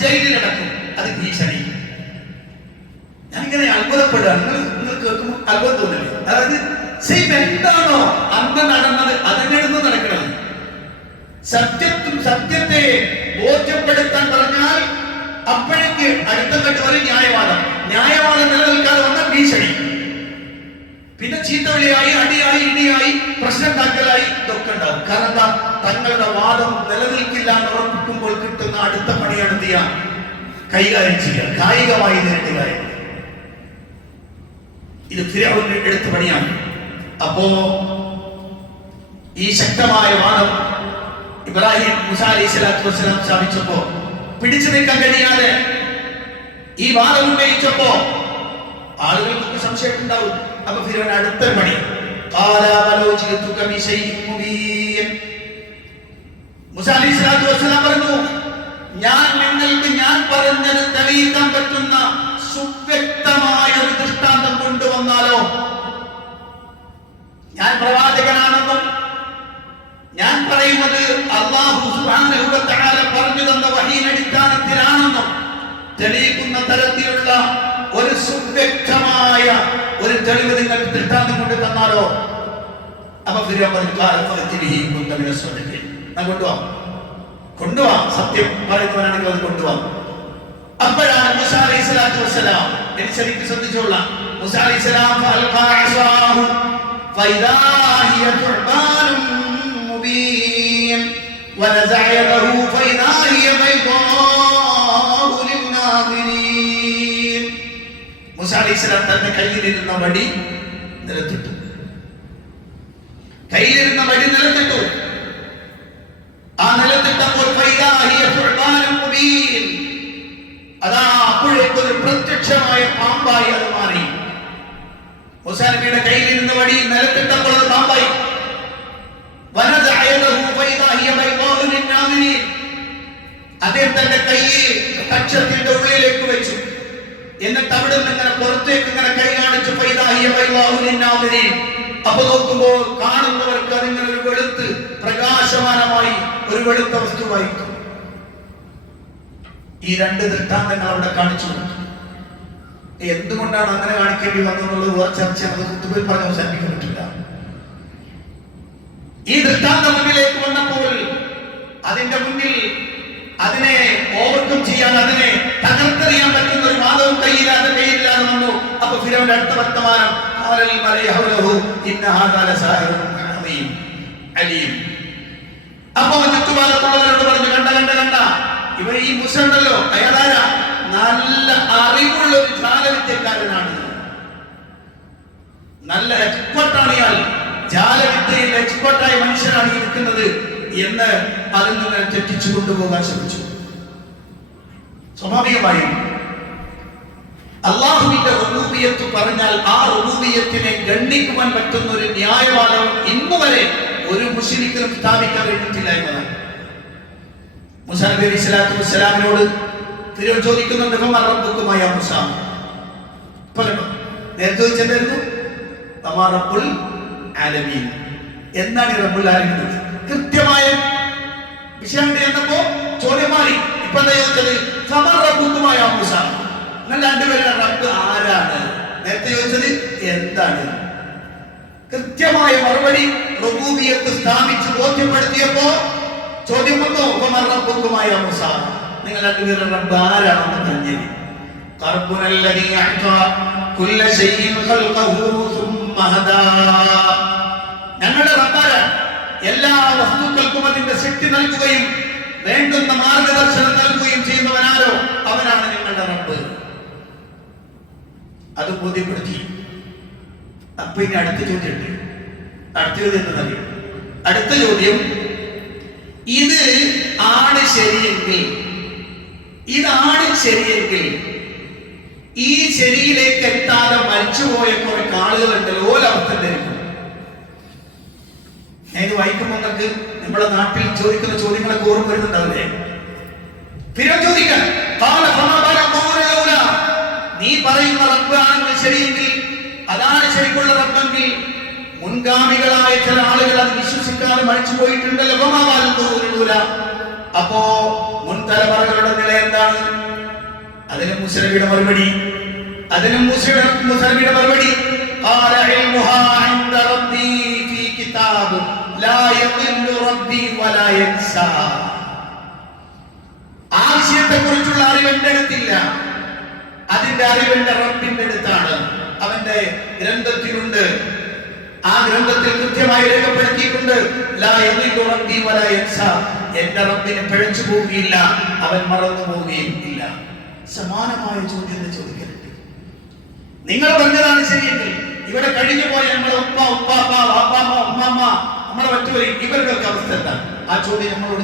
ജയിലിലടക്കും. അത് ഭീഷണി. ഞാനിങ്ങനെ അത്ഭുതപ്പെടുകയാണ്. നിങ്ങൾ കേൾക്കുമ്പോൾ അത്ഭുതം തോന്നില്ലേ? അതായത് എന്താണോ അന്ന് നടന്നത് അതിനെടുത്ത് നടക്കണം. സത്യത്തെ ബോധ്യപ്പെടുത്താൻ പറഞ്ഞാൽ അപ്പോഴേക്ക് അടുത്ത ഘട്ടം ഒരു ന്യായവാദം നിലനിൽക്കാതെ വന്ന ഭീഷണി, പിന്നെ ചീത്തവിളിയായി, അടിയായി, ഇടിയായി, പ്രശ്നത്താക്കലായി ഇതൊക്കെ ഉണ്ടാവും. കാരണം തങ്ങളുടെ വാദം നിലനിൽക്കില്ല എന്ന് ഉറപ്പിക്കുമ്പോൾ കിട്ടുന്ന അടുത്ത പണിയാണ് എന്ത് ചെയ്യാൻ? കൈകാര്യം ചെയ്യുക, കായികമായി നേരിടുക. ഇത് ഫിർഔന് എടുത്ത പണിയാണ്. അപ്പോ ഈ ശക്തമായ വാദം ഇബ്രാഹിം മൂസ അലൈഹിസ്സലാത്തു വസ്സലാം സ്ഥാപിച്ചപ്പോ പിടിച്ചു നിൽക്കാൻ കഴിയാതെ ഈ വാദം ഉന്നയിച്ചപ്പോ ആളുകൾക്ക് സംശയം ഉണ്ടാവും. അപ്പൊ ഫിർഔൻ അടുത്ത പണി മൂസ അലൈഹിസ്സലാത്തു വസ്സലാം പറഞ്ഞു, ഞാൻ പറഞ്ഞത് തെളിയിക്കാൻ പറ്റുന്ന സുവ്യക്തമായ ഒരു ദൃഷ്ടാന്തം കൊണ്ടുവന്നാലോ? ഞാൻ പ്രവാചകനാണെന്നും ഞാൻ പറയുന്നത് അല്ലാഹു സുബ്ഹാനഹു വ തആല പറഞ്ഞു തന്ന വഹീന്റെ അടിസ്ഥാനത്തിലാണെന്നും തെളിയിക്കുന്ന തരത്തിലുള്ള ഒരു സുവ്യക്തമായ ഒരു തെളിവ് നിങ്ങൾക്ക് ദൃഷ്ടാന്തം കൊണ്ട് തന്നാലോ? അപ്പൊ ഫിർഔൻ കൊണ്ടുപോവാം, സത്യം പറയുന്നവനാണെങ്കിൽ അത് കൊണ്ടുപോവാം. അപ്പോഴാണ് മൂസ അലൈഹിസ്സലാത്തു വസ്സലാം, ശരിക്കും ശ്രദ്ധിച്ചോളാം, മൂസ അലൈഹിസ്സലാം فإذا هي ثعبان مبين ونزع يده فإذا هي بيضاء للناظرين. മൂസ അലൈഹിസ്സലാം തന്റെ കയ്യിലിരുന്ന വടി നിലത്തിട്ടു. ആ നിലത്തിട്ടപ്പോൾ فإذا هي ثعبان مبين, അതാ അപ്പോഴേക്കൊരു പ്രത്യക്ഷമായ പാമ്പായി അത് മാറി. മൂസ നബിയുടെ കയ്യിലിരുന്ന വടി നിലത്തിട്ടപ്പോൾ അത് പാമ്പായി. അദ്ദേഹം തന്റെ കൈ കക്ഷത്തിന്റെ ഉള്ളിലേക്ക് വെച്ചു. എന്നിട്ട് അവിടെ നിന്ന് ഇങ്ങനെ പുറത്തേക്ക് ഇങ്ങനെ കൈ കാണിച്ചു. അപ്പൊ നോക്കുമ്പോൾ കാണുന്നവർക്ക് അതിങ്ങനെ ഒരു വെളുത്ത് പ്രകാശമാനമായി ഒരു വെളുത്ത വസ്തുവായിരിക്കും. ഈ രണ്ട് ദൃഷ്ടാന്തങ്ങൾ അവിടെ കാണിച്ചു. എന്തുകൊണ്ടാണ് അങ്ങനെ കാണിക്കേണ്ടി വന്നെന്നുള്ളത് ചർച്ച കുത്തുബിൽ പറഞ്ഞ് അവസാനിപ്പിക്കാൻ പറ്റില്ല. ഈ ദൃഷ്ടാന്തം മുന്നിലേക്ക് വന്നപ്പോൾ അതിന്റെ മുന്നിൽ അതിനെ ഓവർകം ചെയ്യാൻ, അതിനെ തകർത്തെറിയാൻ പറ്റുന്ന ഒരു വാദവും കയ്യില്ലാതെ വന്നു. അപ്പൊ ഫിർഔന്റെ അടുത്ത വർത്തമാനം അപ്പൊ ചുറ്റുപാടത്തുള്ളവരോട് പറഞ്ഞു, കണ്ട ഇവർ ഈ മൂസ ഉണ്ടല്ലോ, അയാളാരാ? നല്ല അറിവുള്ള ഒരു ജാലവിദ്യക്കാരനാണ്, നല്ല എക്സ്പെർട്ടാണ് ഇയാൾ, ജാലവിദ്യയിൽ എക്സ്പെർട്ടായ മനുഷ്യനാണ് ഇരിക്കുന്നത് എന്ന് അതിൽ നിന്ന് തെറ്റിച്ചു കൊണ്ടുപോകാൻ ശ്രമിച്ചു. സ്വാഭാവികമായും അല്ലാഹുവിന്റെ റുബൂബിയത്ത് പറഞ്ഞാൽ ആ റുബൂബിയത്തിനെ ഗണ്ണിക്കുവാൻ പറ്റുന്ന ഒരു ന്യായവാദം ഇന്നു വരെ ഒരു മുശ്രിക്കിനും സ്ഥാപിക്കാൻ കഴിഞ്ഞിട്ടില്ല എന്നതാണ്. മൂസ നബി അലൈഹിസ്സലാത്തു വസ്സലാമിനോട് ഫിർഔൻ ചോദിക്കുന്നുണ്ട്, റബ്ബുക്കുമായ മൂസ, നേരത്തെ ചോദിച്ചെന്തായിരുന്നു? റബ്ബുൽ ആലമീൻ. എന്താണ് ഈ റബ്ബുൽ ആലമീൻ? കൃത്യമായ വിഷയം എന്നപ്പോ ചോദ്യം മാറി. ഇപ്പൊ എന്താ ചോദിച്ചത്? റബ്ബുക്കുമായ മൂസ, നിങ്ങൾ രണ്ടുപേരുടെ റബ്ബ് ആരാണ്? നേരത്തെ ചോദിച്ചത് എന്താണ്? കൃത്യമായ മറുപടി റുബൂബിയത്ത് സ്ഥാപിച്ച് ബോധ്യപ്പെടുത്തിയപ്പോ ചോദ്യം വന്നു, റബ്ബുക്കുമായ മൂസ, നിങ്ങൾ രണ്ടുപേരുടെ റബ്ബ് ആരാണെന്ന് പറഞ്ഞു. റബ്ബുനല്ലദീ അഅ്താ കുല്ല ശൈഇൻ ഖൽഖഹു സുമ്മ അഹദാ. ഞങ്ങളുടെ റബ്ബാണ് എല്ലാ വസ്തുക്കൾക്കും അതിന്റെ ശക്തി നൽകുകയും വേണ്ടുന്ന മാർഗദർശനം നൽകുകയും ചെയ്യുന്നവനാരോ അവനാണ് ഞങ്ങളുടെ റബ്ബ്. അത് ബോധ്യപ്പെടുത്തി. അപ്പൊ ഇനി അടുത്ത ചോദ്യമുണ്ട്. അടുത്ത ചോദ്യം എന്താ? അടുത്ത ചോദ്യം, ഇത് ആണ് ശരിയെങ്കിൽ, ഇതാണ് ശരിയെങ്കിൽ ഈ ശരിയിലേക്ക് എത്താതെ മരിച്ചുപോയ കുറെ ആളുകളുണ്ടല്ലോ, ഓരവസ്ഥ എന്തായിരിക്കും? ഞാൻ ഇത് വായിക്കുമ്പോൾ നിങ്ങൾക്ക് നമ്മുടെ നാട്ടിൽ ചോദിക്കുന്ന ചോദ്യങ്ങളൊക്കെ ഓർമ്മ വരുന്നുണ്ടാവില്ലേ? പിന്നെ ചോദിക്കാൻ, നീ പറയുന്ന റബ്ബ് ആണെങ്കിൽ ശരിയെങ്കിൽ, അതാണ് ശരിക്കുള്ള റബ്ബെങ്കിൽ മുൻഗാമികളായ ചില ആളുകൾ അത് വിശ്വസിക്കാതെ മരിച്ചു പോയിട്ടുണ്ടല്ലോ. അപ്പോ മുൻ തലമുറകളുടെ നില എന്താണ്? അതിന് മുസ്ലിമിയുടെ മറുപടി, ആശയത്തെ കുറിച്ചുള്ള അറിവ് എന്റെ അടുത്തില്ല, അതിന്റെ അറിവ് എന്റെ റബ്ബിന്റെ അടുത്താണ്. അവന്റെ ഗ്രന്ഥത്തിലുണ്ട്. ആ ഗ്രന്ഥത്തിൽ കൃത്യമായി രേഖപ്പെടുത്തിയിട്ടുണ്ട്, എന്റെ റബ്ബിന് പിഴച്ചു പോവുകയില്ല, അവൻ മറന്നു പോവുകയും ഇല്ല. സമാനമായ ചോദ്യം ചോദിക്കരുത്. നിങ്ങൾ പറഞ്ഞതാണ് ശരിയെങ്കിൽ ഇവിടെ കഴിഞ്ഞു പോയ നമ്മളെ ഉപ്പ, ഉപ്പാപ്പ, വാപ്പാമ്മ, ഉമ്മാമ്മ, നമ്മളെ മറ്റുവരെ ഇവരുടെ ഒക്കെ അവസ്ഥ എന്താ? ആ ചോദ്യം നമ്മളോട്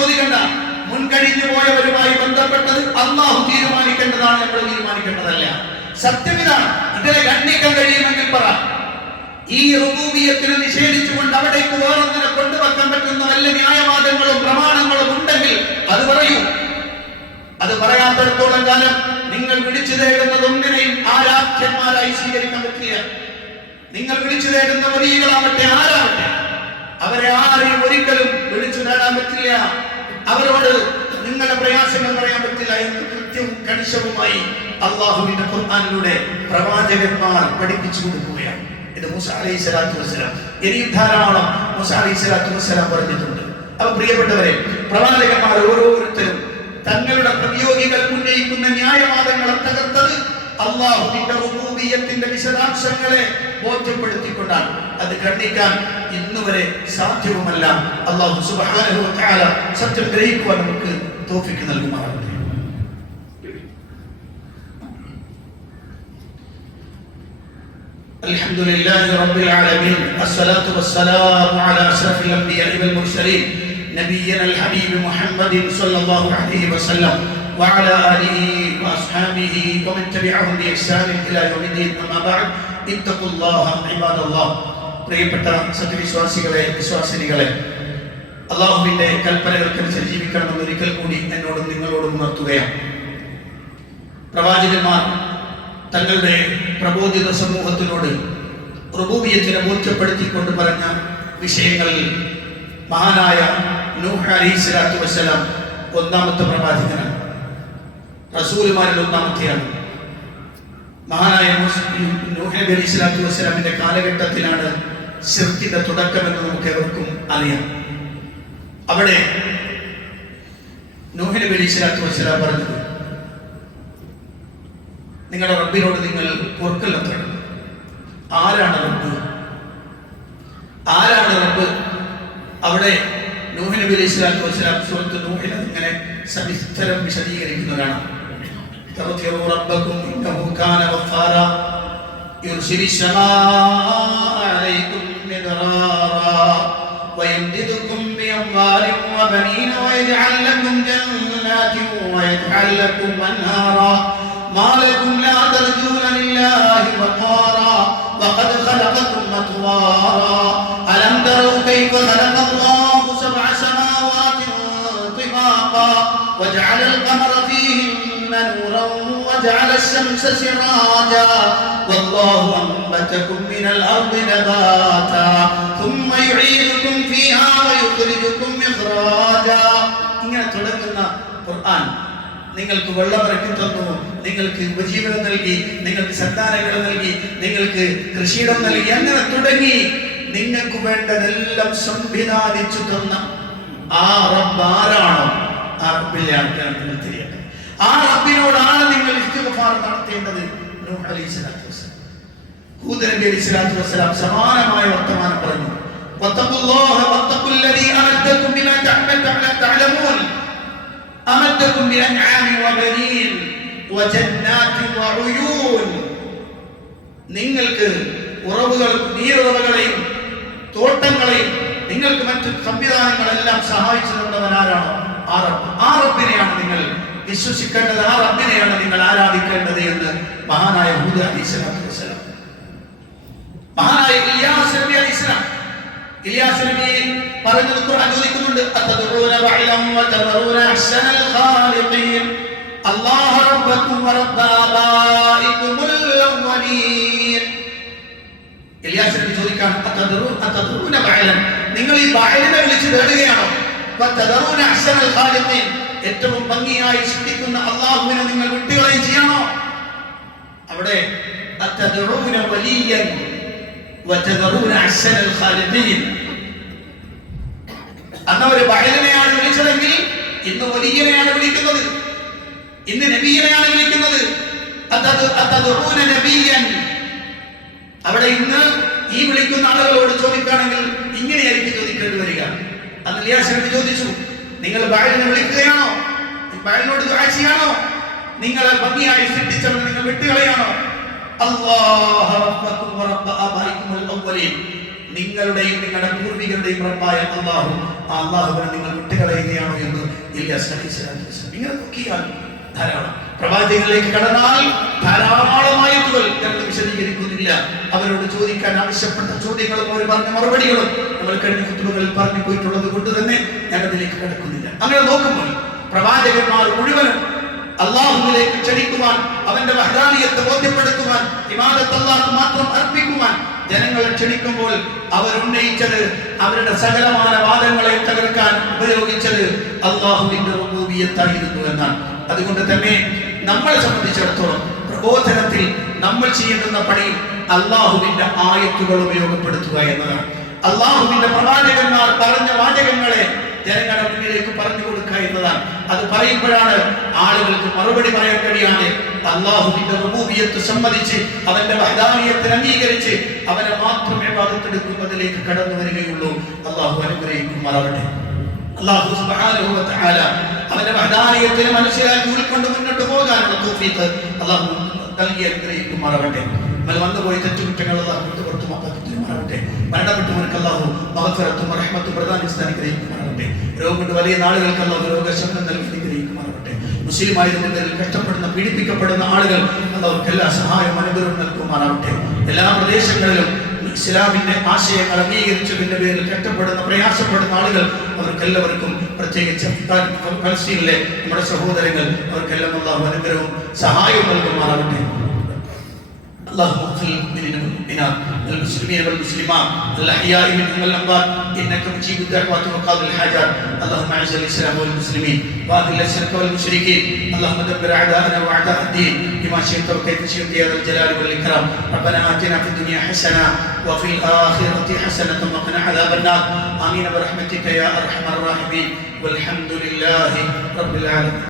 ചോദിക്കണ്ട. മുൻകഴിഞ്ഞു പോയവരുമായി ബന്ധപ്പെട്ടത് അല്ലാഹു തീരുമാനിക്കേണ്ടതാണ്, നമ്മൾ തീരുമാനിക്കേണ്ടതല്ല. സത്യം ഇതാണ്. ഇതിനെ ഖണ്ഡിക്കാൻ കഴിയുമെങ്കിൽ പറ. ഈ റുബൂബിയത്തിനെ നിഷേധിച്ചുകൊണ്ട് അവിടേക്ക് വേറൊന്നിനെ കൊണ്ടുവെക്കാൻ പറ്റുന്ന വല്ല ന്യായവാദങ്ങളും പ്രമാണങ്ങളും ഉണ്ടെങ്കിൽ അത് പറയൂ. അത് പറയാത്തിടത്തോളം കാലം നിങ്ങൾ വിളിച്ചു തേടുന്നതൊന്നിനെയും ആരാധ്യന്മാരായി സ്വീകരിക്കാൻ പറ്റില്ല. നിങ്ങൾ വിളിച്ചു തേടുന്ന വലിയകളാവട്ടെ, ആരാവട്ടെ, അവരെ ആരെയും ഒരിക്കലും വിളിച്ചു നേടാൻ പറ്റില്ല. അവരോട് നിങ്ങളുടെ പ്രയാസങ്ങൾ പറയാൻ പറ്റില്ല എന്ന് കൃത്യവും കണിശവുമായി അല്ലാഹുവിന്റെ ഖുർആനിലൂടെ പ്രവാചകന്മാർ പഠിപ്പിച്ചു കൊടുക്കുകയാണ്. ഇത് മൂസ അലൈഹിസ്സലാത്തു വസ്സലാം, ഇനിയും ധാരാളം മൂസ അലൈഹിസ്സലാത്തു വസ്സലാം പറഞ്ഞിട്ടുണ്ട്. അപ്പോൾ പ്രിയപ്പെട്ടവരെ, പ്രവാചകന്മാർ ഓരോരുത്തരും തങ്ങളുടെ പ്രതിയോഗികൾ ഉന്നയിക്കുന്ന ന്യായവാദങ്ങളെ തകർത്തത് അല്ലാഹുവിന്റെ റുബൂബിയ്യത്തിന്റെ വിശദാംശങ്ങളെ ബോധ്യപ്പെടുത്തിക്കൊണ്ടാണ്. അത് ഖണ്ഡിക്കാൻ ഇന്നുവരെ സാധ്യവുമല്ല. അല്ലാഹു സുബ്ഹാനഹു വ തആല സത്യം ഗ്രഹിക്കുവാൻ നമുക്ക് തൗഫീഖ് നൽകുമാറാകട്ടെ. അൽഹംദുലില്ലാഹി റബ്ബിൽ ആലമീൻ, വസ്സലാത്തു വസ്സലാമു അലാ അശ്റഫിൽ അംബിയാഇ വൽ മുർസലീൻ നബിയ്യനൽ ഹബീബ് മുഹമ്മദിൻ സ്വല്ലല്ലാഹു അലൈഹി വസല്ലം وعلى آله وأصحابه ومن تبعهم بإحسان إلى يوم الدين. أما بعد اتقوا الله عباد الله. പ്രിയപ്പെട്ട സത്യവിശ്വാസികളെ, വിശ്വാസിനികളെ, അല്ലാഹുവിന്റെ കൽപ്പനകൾക്കനുസരിച്ച് ജീവിക്കണമെന്ന് ഒരിക്കൽ കൂടി എന്നോടും നിങ്ങളോടും ഉണർത്തുകയാണ്. പ്രവാചകന്മാർ തങ്ങളുടെ പ്രബോധിത സമൂഹത്തിനോട് റുബൂബിയത്തിനെ ബോധ്യപ്പെടുത്തിക്കൊണ്ട് പറഞ്ഞ വിഷയങ്ങൾ മഹാനായ നൂഹ് അലൈഹിസ്സലാത്തു വസ്സലാം ഒന്നാമത്തെ പ്രവാചകനാണ്, റസൂലുമാരിൽ ഒന്നാമത്തെയാണ്. മഹാനായ നൂഹ് നബി അലൈഹിസ്സലാത്തു വസ്സലാമിന്റെ കാലഘട്ടത്തിലാണ് ശിർക്കിന്റെ തുടക്കമെന്ന് നമുക്ക് ഏവർക്കും അറിയാം. അവിടെ നൂഹ് നബി അലൈഹിസ്സലാത്തു വസ്സലാം പറഞ്ഞത്, നിങ്ങളുടെ റബ്ബിനോട് നിങ്ങൾ പൊറുക്കൽ തേടണം. ആരാണ് റബ്ബ്? അവിടെ നൂഹ് നബി അലൈഹിസ്സലാത്തു വസ്സലാം സൂറത്ത് നൂഹിൽ ഇങ്ങനെ സവിസ്തരം വിശദീകരിക്കുന്നതാണ്. തഗ്ഫിറു റബ്ബക്കും ഇന്നഹു കാന ഗഫാറാ യുർസിലിസ് സമാഅ അലൈക്കും മിദ്റാറാ വയംദിദുക്കും ബിഅംവാലിൻ വബനീന വയജ്അൽ ലക്കും ജന്നാതിൻ വയജ്അൽ ലക്കും അൻഹാറാ മാ ലക്കും ലാ തർജൂന ലില്ലാഹി വഖാറാ വഖദ് ഖലഖകും അത്വാറാ അലം തറൂ കൈഫ ഖലഖല്ലാഹു സബ്അ സമാവാതിൻ തിബാഖാ വജഅല القمر فيهن نورا وجعل الشمس سراجا والله أنبتكم من الأرض نباتا ثم يعيدكم فيها ويخرجكم إخراجا. ഇങ്ങനെ തുടങ്ങുന്ന ഖുർആൻ നിങ്ങൾക്ക് വെള്ളമിറക്കി തന്നു, നിങ്ങൾക്ക് ഉപജീവനം നൽകി, നിങ്ങൾക്ക് സന്താനങ്ങൾ നൽകി, നിങ്ങൾക്ക് കൃഷിയിടം നൽകി, അങ്ങനെ തുടങ്ങി നിങ്ങൾക്ക് വേണ്ടതെല്ലാം സംവിധാനിച്ചു തന്ന ആ റബ്ബ് ആരാണോ ആ റബ്ബിലെ ആൾക്കാർ നിങ്ങൾ തിരിയട്ടെ. ആ റബ്ബിനോടാണ് നിങ്ങൾ ഇസ്തിഗ്ഫാർ നടത്തേണ്ടത്. നൂഹ് അലൈഹിസ്സലാത്തു വസ്സലാം. ഹൂദ് നബി അലൈഹിസ്സലാത്തു വസ്സലാം സമാനമായ വർത്തമാനം പറഞ്ഞു. വത്തഖുല്ലാഹ വത്തഖുല്ലദീ അമദ്ദകും ബിമാ തഅലമൂൻ അമദ്ദകും ബിഅൻആമി വബനീൻ വജന്നാതിൻ വഉയൂൻ. നിങ്ങൾക്ക് ഉറവുകളും നീരുറവുകളെയും തോട്ടങ്ങളെയും നിങ്ങൾക്ക് മറ്റു സംവിധാനങ്ങളെല്ലാം സഹായിച്ചു തന്നവൻ ആരാണോ ആ റബ്ബിനെയാണ് നിങ്ങൾ വിശ്വസിക്കേണ്ടത്, ആ റബ്ബിനെയാണ് നിങ്ങൾ ആരാധിക്കേണ്ടത് എന്ന് മഹാനായ ഹൂദ് അലൈഹിസ്സലാത്തു വസ്സലാം. മഹാനായ ഇല്യാസ് നബി അലൈഹിസ്സലാം പറഞ്ഞത് ഖുർആൻ ചോദിക്കുന്നുണ്ട്, അത്തദഊന ബഅലം വതദറൂന അഹ്സനൽ ഖാലിഖീൻ അല്ലാഹ റബ്ബക്കും വറബ്ബ ആബായികുമുൽ അവ്വലീൻ. ഇല്യാസ് നബി ചോദിക്കാൻ, അത്തദഊന ബഅലം, നിങ്ങൾ ഈ ബഅലിനെ വിളിച്ച് തേടുകയാണോ? വതദറൂന അഹ്സനൽ ഖാലിഖീൻ, ഏറ്റവും ഭംഗിയായി സൃഷ്ടിക്കുന്ന അല്ലാഹുവിനെ നിങ്ങൾ വിട്ടുകളയും ചെയ്യണോ? അവിടെ അത്തദഊന വലിയൻ വതദറൂന അഹ്സനൽ ഖാലിഖീൻ. അന്ന് ഒരു ബഅലിനെയാണ് വിളിച്ചതെങ്കിൽ ഇന്ന് വലിയനെയാണ് വിളിക്കുന്നത്, ഇന്ന് നബിയെയാണ് വിളിക്കുന്നത്. അത്തദഊന നബിയൻ. അവിടെ ഇന്ന് ഈ വിളിക്കുന്ന ആളുകളോട് ചോദിക്കുകയാണെങ്കിൽ ഇങ്ങനെയായിരിക്കും ചോദിക്കേണ്ടി വരിക. അന്ന് ഇല്യാസ് നബി ചോദിച്ചു, നിങ്ങൾ ബഅലിനെ വിളിക്കുകയാണോ? ബഅലിനോട് ദുആ ചെയ്യാണോ? നിങ്ങളെ ഭംഗിയായി സൃഷ്ടിച്ചവനെ നിങ്ങൾ വിട്ടുകളയാണോ? അല്ലാഹ റബ്ബക്കും വറബ്ബ ആബായികുമുൽ അവ്വലീൻ, നിങ്ങളുടെയും നിങ്ങളുടെ പൂർവികരുടെയും റബ്ബായ അല്ലാഹു, ആ അല്ലാഹുവിനെ നിങ്ങൾ വിട്ടുകളയുകയാണോ എന്ന് ഇല്യാസ് അലൈഹിസ്സലാത്തു വസ്സലാം. ഇങ്ങനെ നോക്കിയാൽ ധാരാളം പ്രവാചകനിലേക്ക് കടന്നാൽ ധാരാളമായതുകൾ ഞങ്ങൾ വിശദീകരിക്കുന്നില്ല. അവരോട് ചോദിക്കാൻ ആവശ്യപ്പെട്ട ചോദ്യങ്ങളും അവർ പറഞ്ഞ മറുപടികളും നമ്മൾ കഴിഞ്ഞ ഖുതുബകളിൽ പറഞ്ഞു പോയിട്ടുള്ളത് കൊണ്ട് തന്നെ ഞാൻ അതിലേക്ക് കടക്കുന്നില്ല. അങ്ങനെ നോക്കുമ്പോൾ പ്രവാചകന്മാർ മുഴുവനും അല്ലാഹുവിലേക്ക് ക്ഷണിക്കുവാൻ, അവന്റെ വഹ്ദാനിയത്തെ ബോധ്യപ്പെടുത്തുവാൻ, ഇബാദത്ത് അല്ലാഹു മാത്രം അർപ്പിക്കുവാൻ ജനങ്ങളെ ക്ഷണിക്കുമ്പോൾ അവരുന്നയിച്ചത്, അവരുടെ സകലമായ വാദങ്ങളെ തകർക്കാൻ ഉപയോഗിച്ചത് അല്ലാഹുവിന്റെ റുബൂബിയ്യത്തായിരുന്നു എന്നാണ്. അതുകൊണ്ട് തന്നെ നമ്മളെ സംബന്ധിച്ചിടത്തോളം പ്രബോധനത്തിൽ നമ്മൾ ചെയ്യേണ്ടുന്ന പണി അല്ലാഹുവിന്റെ ആയത്തുകൾ ഉപയോഗപ്പെടുത്തുക എന്നതാണ്. അല്ലാഹുവിന്റെ പ്രവാചകന്മാർ പറഞ്ഞ വാചകങ്ങളെ ജനങ്ങളുടെ മുന്നിലേക്ക് പറഞ്ഞു കൊടുക്കുക എന്നതാണ്. അത് പറയുമ്പോഴാണ് ആളുകൾക്ക് മറുപടി പറയാൻ കഴിയാതെ അല്ലാഹുവിന്റെ റുബൂബിയ്യത്ത് സമ്മതിച്ച് അവന്റെ വഹ്ദാനിയത്തെ അംഗീകരിച്ച് അവനെ മാത്രം ഇബാദത്തെടുക്കുന്നതിലേക്ക് കടന്നു വരികയുള്ളൂ. അല്ലാഹു അനുഗ്രഹിക്കുമാറാവട്ടെ. അല്ലാഹു സുബ്ഹാനഹു വ തആല അവന്റെ വഹ്ദാനിയത്തെ മനസ്സിലാക്കി ഉൾക്കൊണ്ട് മുന്നോട്ട് പോകാനുള്ള തൗഫീഖ് അല്ലാഹു നൽകി അനുഗ്രഹിക്കുമാറാവട്ടെ. നമ്മൾ വന്നുപോയി തെറ്റുകുറ്റങ്ങൾ അല്ലാഹു പുറത്തു മാറാവട്ടെ. മരണപ്പെട്ടവർക്ക് അല്ലാഹു മഗ്ഫിറത്തും റഹ്മത്തും പ്രദാനിച്ച് അനുഗ്രഹിക്കുമാറാവട്ടെ. രോഗം കൊണ്ട് വലിയ നാളുകൾക്ക് അല്ലാഹു രോഗശമനം നൽകി അനുഗ്രഹിക്കുമാറാവട്ടെ. മുസ്ലിമായിരുന്നതിൽ കഷ്ടപ്പെടുന്ന പീഡിപ്പിക്കപ്പെടുന്ന ആളുകൾ അല്ലാഹുവിന്റെ എല്ലാ സഹായവും അനുഗ്രഹവും നൽകുമാറാവട്ടെ. എല്ലാ പ്രദേശങ്ങളിലും ഇസ്ലാമിന്റെ ആശയങ്ങൾ അംഗീകരിച്ചതിന്റെ പേരിൽ കഷ്ടപ്പെടുന്ന പ്രയാസപ്പെടുന്ന ആളുകൾ അവർക്കെല്ലാവർക്കും, പ്രത്യേകിച്ച് ഫലസ്തീനിലെ നമ്മുടെ സഹോദരങ്ങൾ, അവർക്കെല്ലാം അല്ലാഹു അനുഗ്രഹവും സഹായവും നൽകുമാറാവട്ടെ. اللهم اغفر للمؤمنين والمؤمنات والمسلمين والمسلمات الاحياء منهم والاموات انك مجيب الدعوات وقاضي الحاجات. اللهم اعز الاسلام والمسلمين واذل الشرك والمشركين. اللهم دبر اعداءنا واعداء الدين بما شئت وكيف شئت يا ذا الجلال والاكرام. ربنا اتنا في الدنيا حسنه وفي الاخره حسنه وقنا عذاب النار. امين برحمتك يا ارحم الراحمين والحمد لله رب العالمين.